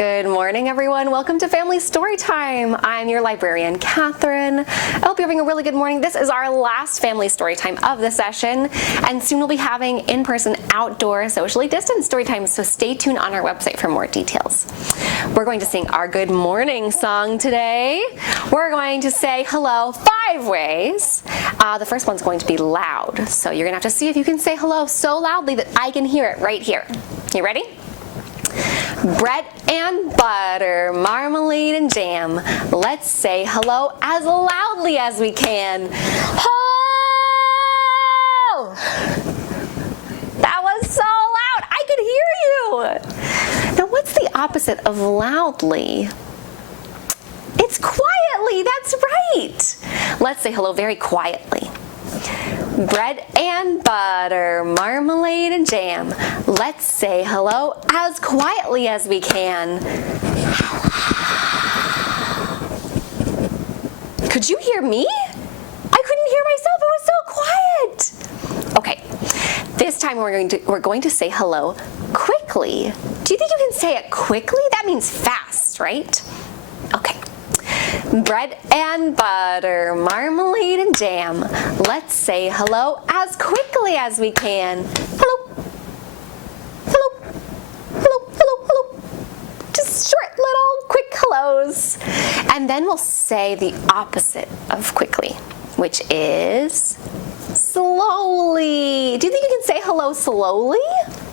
Good morning, everyone. Welcome to Family Storytime. I'm your librarian, Catherine. I hope you're having a really good morning. This is our last Family Storytime of the session, and soon we'll be having in-person, outdoor, socially distanced storytime, so stay tuned on our website for more details. We're going to sing our good morning song today. We're going to say hello 5 ways. The first one's going to be loud, so you're going to have to see if you can say hello so loudly that I can hear it right here. You ready? Bread and butter, marmalade and jam. Let's say hello as loudly as we can. Ho! That was so loud, I could hear you. Now what's the opposite of loudly? It's quietly, that's right. Let's say hello very quietly. Bread and butter, marmalade and jam. Let's say hello as quietly as we can. Could you hear me? I couldn't hear myself, it was so quiet. Okay, this time we're going to say hello quickly. Do you think you can say it quickly? That means fast, right? Okay. Bread and butter, marmalade and jam. Let's say hello as quickly as we can. Hello. Hello. Hello, hello, hello. Just short little quick hellos. And then we'll say the opposite of quickly, which is slowly. Do you think you can say hello slowly?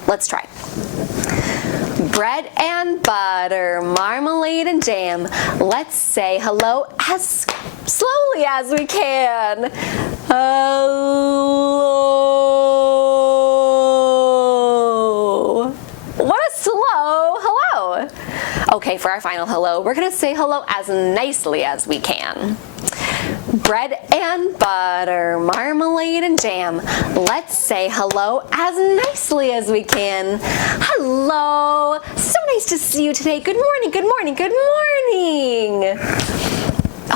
Let's try. Bread and butter, marmalade and jam. Let's say hello as slowly as we can. Hello. What a slow hello. Okay, for our final hello, we're gonna say hello as nicely as we can. Bread and butter, marmalade and jam. Let's say hello as nicely as we can. Hello, so nice to see you today. Good morning, good morning, good morning.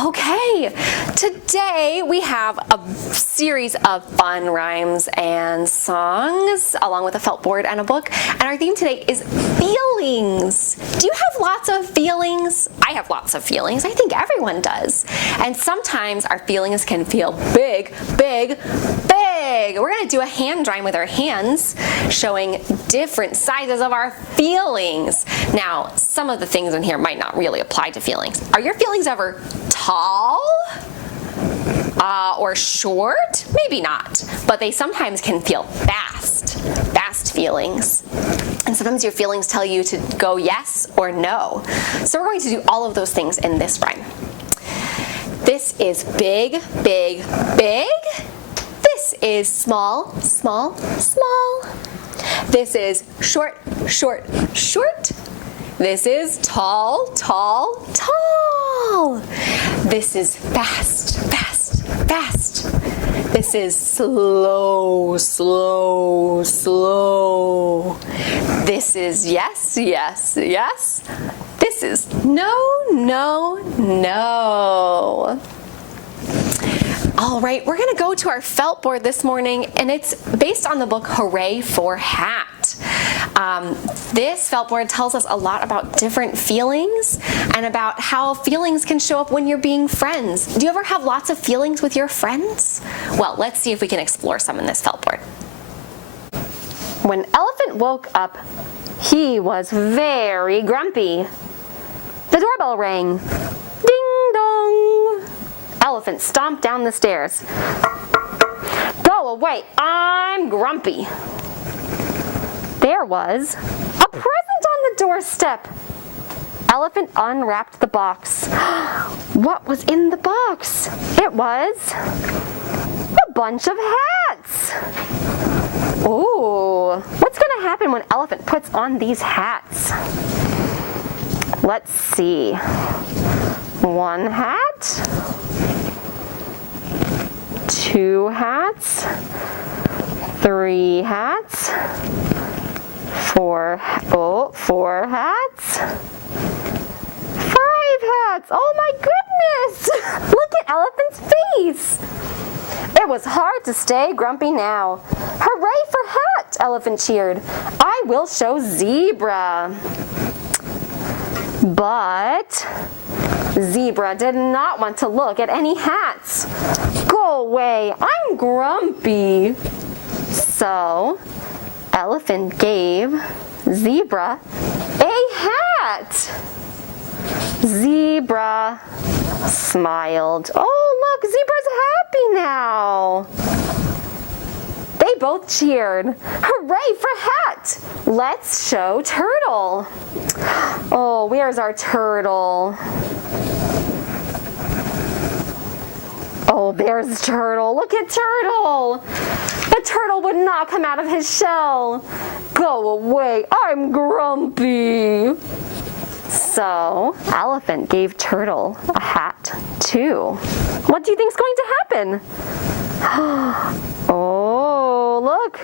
Okay, today we have a series of fun rhymes and songs along with a felt board and a book, and our theme today is feelings. Do you have lots of feelings? I have lots of feelings. I think everyone does. And sometimes our feelings can feel big, big, big. We're going to do a hand drawing with our hands showing different sizes of our feelings. Now, some of the things in here might not really apply to feelings. Are your feelings ever tall or short? Maybe not, but they sometimes can feel fast feelings. And sometimes your feelings tell you to go yes or no. So we're going to do all of those things in this rhyme. This is big, big, big. This is small, small, small. This is short, short, short. This is tall, tall, tall. This is fast, fast, fast. This is slow, slow, slow. This is yes, yes, yes. This is no, no, no. All right, we're gonna go to our felt board this morning, and it's based on the book Hooray for Hat. This felt board tells us a lot about different feelings and about how feelings can show up when you're being friends. Do you ever have lots of feelings with your friends? Well, let's see if we can explore some in this felt board. When Elephant woke up, he was very grumpy. The doorbell rang. Ding dong. Elephant stomped down the stairs. Go away, I'm grumpy. There was a present on the doorstep. Elephant unwrapped the box. What was in the box? It was a bunch of hats. Ooh, what's gonna happen when Elephant puts on these hats? Let's see. 1 hat. 2 hats. 3 hats. 4 hats. 5 hats. Oh my goodness! Look at Elephant's face. It was hard to stay grumpy now. Hooray for hat, Elephant cheered. I will show Zebra. But Zebra did not want to look at any hats. Go away, I'm grumpy. So, Elephant gave Zebra a hat. Zebra smiled. Oh, look, Zebra's happy now. They both cheered. Hooray for hat! Let's show Turtle. Oh, where's our turtle? Oh, there's Turtle. Look at Turtle. The turtle would not come out of his shell. Go away, I'm grumpy. So, Elephant gave Turtle a hat too. What do you think's going to happen? Oh, look,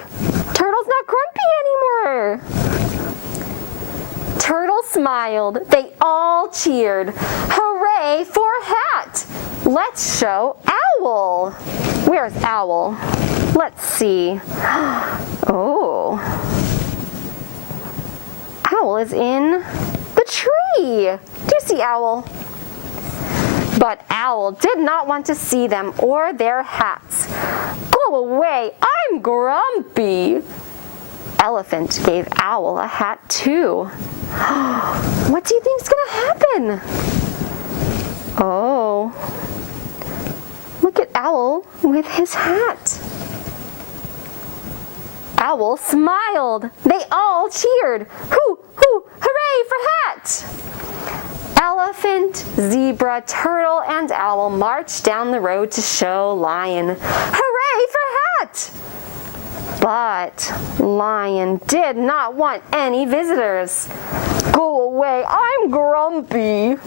Turtle's not grumpy anymore. Turtle smiled. They all cheered. Hooray for hat! Let's show Owl. Where's Owl? Let's see. Oh. Owl is in the tree. Do you see Owl? But Owl did not want to see them or their hats. Go away, I'm grumpy. Elephant gave Owl a hat too. What do you think's gonna happen? Oh, look at Owl with his hat. Owl smiled. They all cheered. Hoo, hoo, hooray for hat! Elephant, Zebra, Turtle, and Owl marched down the road to show Lion. Hooray for hat! But Lion did not want any visitors. Go away, I'm grumpy.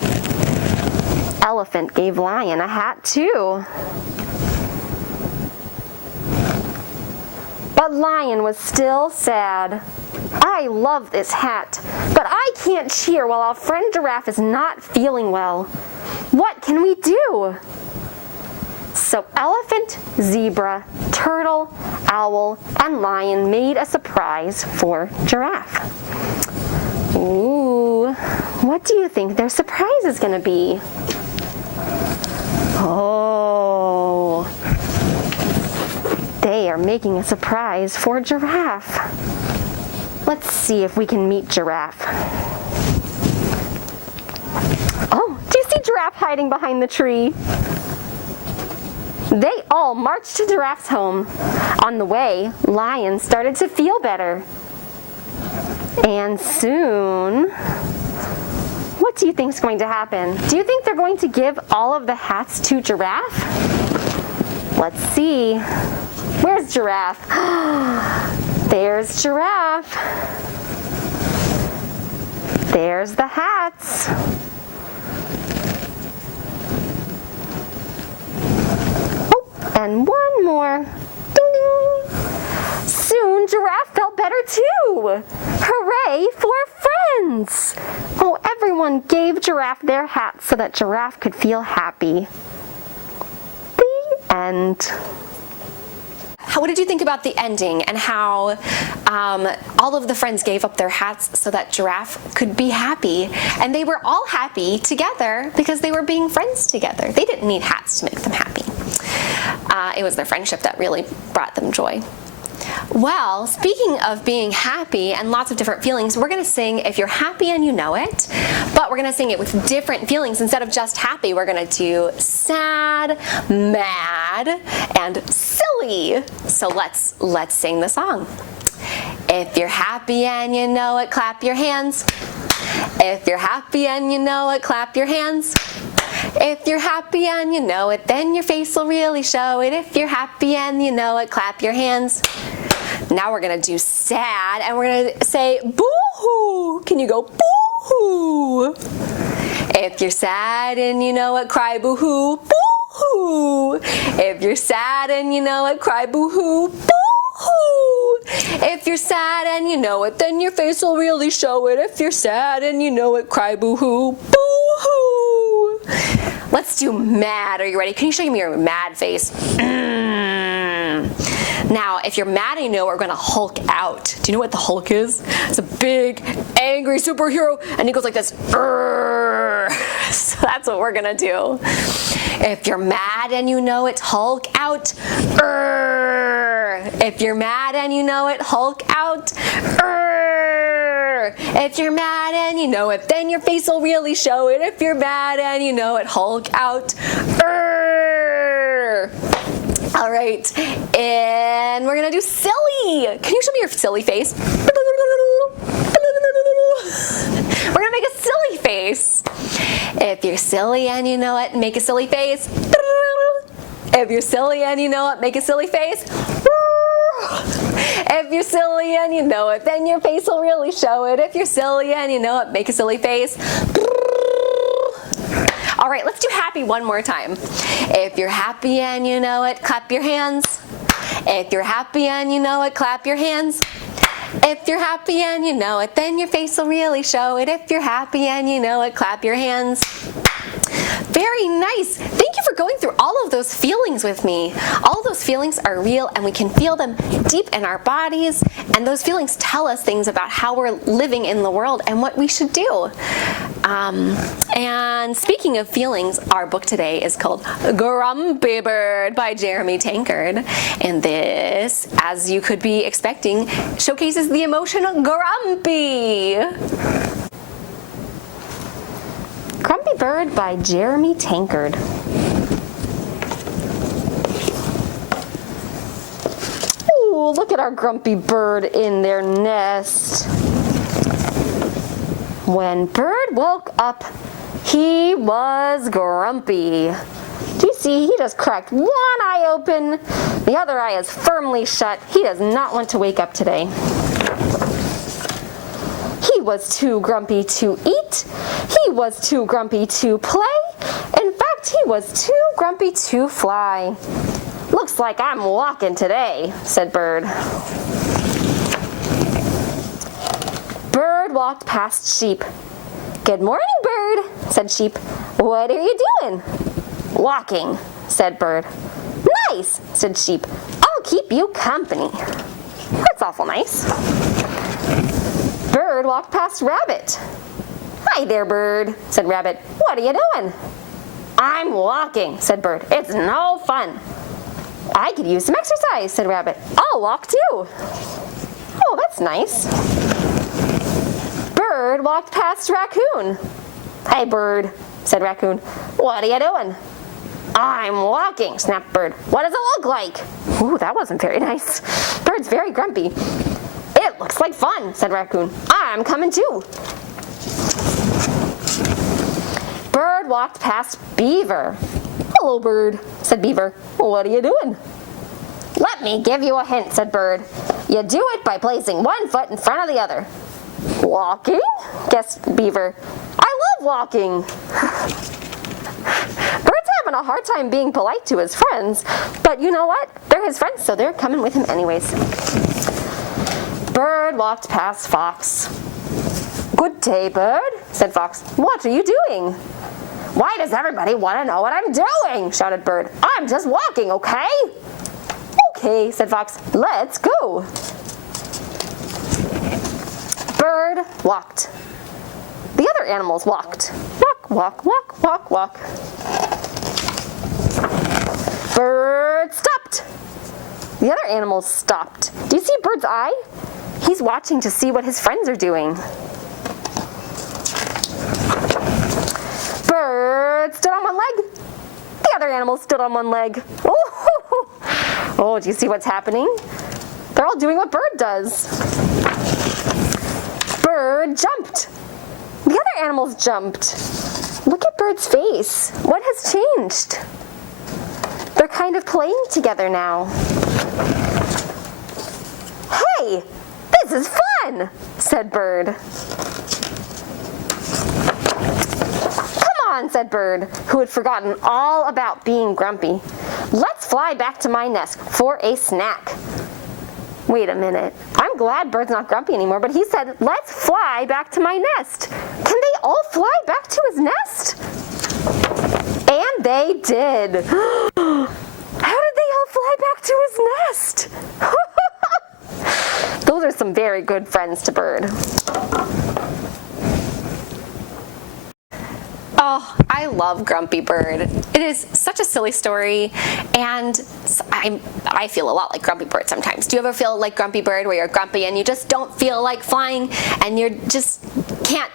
Elephant gave Lion a hat too. But Lion was still sad. I love this hat, but I can't cheer while our friend Giraffe is not feeling well. What can we do? So Elephant, Zebra, Turtle, Owl, and Lion made a surprise for Giraffe. Ooh, what do you think their surprise is going to be? Oh, they are making a surprise for Giraffe. Let's see if we can meet Giraffe. Oh, do you see Giraffe hiding behind the tree? They all marched to Giraffe's home. On the way, Lion started to feel better. And soon, what do you think is going to happen? Do you think they're going to give all of the hats to Giraffe? Let's see. Where's Giraffe? There's Giraffe. There's the hats. Oh, and one more. Ding, ding. Soon Giraffe felt better too. Hooray for friends. Oh, everyone gave Giraffe their hats so that Giraffe could feel happy. The end. What did you think about the ending and how all of the friends gave up their hats so that Giraffe could be happy? And they were all happy together because they were being friends together. They didn't need hats to make them happy. It was their friendship that really brought them joy. Well, speaking of being happy and lots of different feelings, we're going to sing If You're Happy and You Know It, but we're going to sing it with different feelings. Instead of just happy, we're going to do sad, mad, and silly. So let's sing the song. If you're happy and you know it, clap your hands. If you're happy and you know it, clap your hands. If you're happy and you know it, then your face will really show it. If you're happy and you know it, clap your hands. Now we're going to do sad, and we're going to say boo-hoo. Can you go boo-hoo? If you're sad and you know it, cry boo-hoo, boo-hoo. If you're sad and you know it, cry boo-hoo, boo-hoo. If you're sad and you know it, then your face will really show it. If you're sad and you know it, cry boo-hoo, boo-hoo. Let's do mad. Are you ready? Can you show me your mad face? Now, if you're mad and you know, we're going to Hulk out. Do you know what the Hulk is? It's a big, angry superhero, and he goes like this. That's what we're gonna do. If you're mad and you know it, Hulk out. If you're mad and you know it, Hulk out. If you're mad and you know it, then your face will really show it. If you're mad and you know it, Hulk out. All right, and we're gonna do silly. Can you show me your silly face? We're gonna make a silly face. If you're silly and you know it, make a silly face. If you're silly and you know it, make a silly face. If you're silly and you know it, then your face will really show it. If you're silly and you know it, make a silly face. All right, let's do happy one more time. If you're happy and you know it, clap your hands. If you're happy and you know it, clap your hands. If you're happy and you know it, then your face will really show it. If you're happy and you know it, clap your hands. Very nice. Thank you for going through all of those feelings with me. All of those feelings are real and we can feel them deep in our bodies, and those feelings tell us things about how we're living in the world and what we should do. And speaking of feelings, our book today is called Grumpy Bird by Jeremy Tankard. And this, as you could be expecting, showcases the emotion grumpy. Grumpy Bird by Jeremy Tankard. Ooh, look at our grumpy bird in their nest. When Bird woke up, he was grumpy. Do you see? He just cracked one eye open. The other eye is firmly shut. He does not want to wake up today. He was too grumpy to eat. He was too grumpy to play. In fact, he was too grumpy to fly. Looks like I'm walking today, said Bird. Bird walked past Sheep. Good morning, Bird, said Sheep. What are you doing? Walking, said Bird. Nice, said Sheep. I'll keep you company. That's awful nice. Bird walked past Rabbit. Hi there, Bird, said Rabbit. What are you doing? I'm walking, said Bird. It's no fun. I could use some exercise, said Rabbit. I'll walk too. Oh, that's nice. Bird walked past Raccoon. Hey, Bird, said Raccoon. What are you doing? I'm walking, snapped Bird. What does it look like? Ooh, that wasn't very nice. Bird's very grumpy. It looks like fun, said Raccoon. I'm coming too. Bird walked past Beaver. Hello, Bird, said Beaver. What are you doing? Let me give you a hint, said Bird. You do it by placing one foot in front of the other. Walking? Guessed Beaver. I love walking. Bird's having a hard time being polite to his friends, but you know what? They're his friends, so they're coming with him anyways. Bird walked past Fox. Good day, Bird, said Fox. What are you doing? Why does everybody want to know what I'm doing? Shouted Bird. I'm just walking, okay? Okay, said Fox. Let's go. Bird walked. The other animals walked. Walk, walk, walk, walk, walk. Bird stopped. The other animals stopped. Do you see Bird's eye? He's watching to see what his friends are doing. Bird stood on one leg. The other animals stood on one leg. Oh, do you see what's happening? They're all doing what Bird does. Bird jumped. The other animals jumped. Look at Bird's face. What has changed? They're kind of playing together now. Hey, this is fun, said Bird. Come on, said Bird, who had forgotten all about being grumpy. Let's fly back to my nest for a snack. Wait a minute. I'm glad Bird's not grumpy anymore, but he said, let's fly back to my nest. Can they all fly back to his nest? And they did. How did they all fly back to his nest? Those are some very good friends to Bird. Oh, I love Grumpy Bird. It is such a silly story, and I feel a lot like Grumpy Bird sometimes. Do you ever feel like Grumpy Bird, where you're grumpy and you just don't feel like flying, and you just can't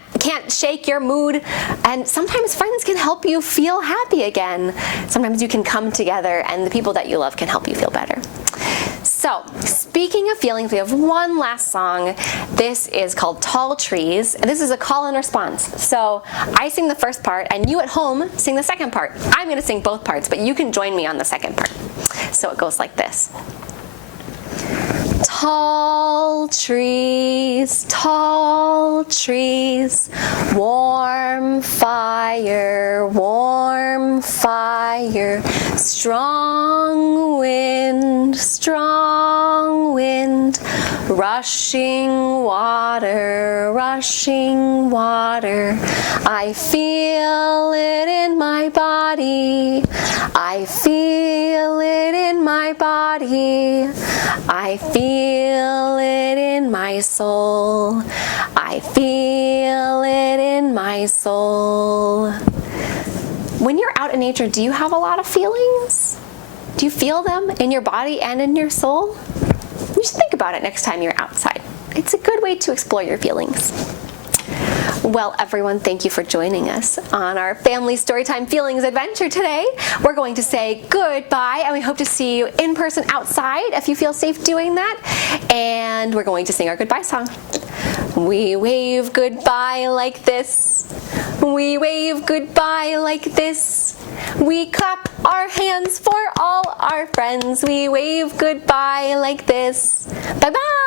shake your mood? And sometimes friends can help you feel happy again. Sometimes you can come together, and the people that you love can help you feel better. So, speaking of feelings, we have one last song. This is called Tall Trees, and this is a call and response. So, I sing the first part, and you at home sing the second part. I'm going to sing both parts, but you can join me on the second part. So it goes like this. Tall trees, warm fire, strong wind, rushing water, I feel it in my body, I feel it in my body, I feel it in my soul, I feel it in my soul. When you're out in nature, do you have a lot of feelings? Do you feel them in your body and in your soul? You should think about it next time you're outside. It's a good way to explore your feelings. Well, everyone, thank you for joining us on our Family Storytime Feelings adventure today. We're going to say goodbye, and we hope to see you in person outside if you feel safe doing that. And we're going to sing our goodbye song. We wave goodbye like this. We wave goodbye like this. We clap our hands for all our friends. We wave goodbye like this. Bye-bye.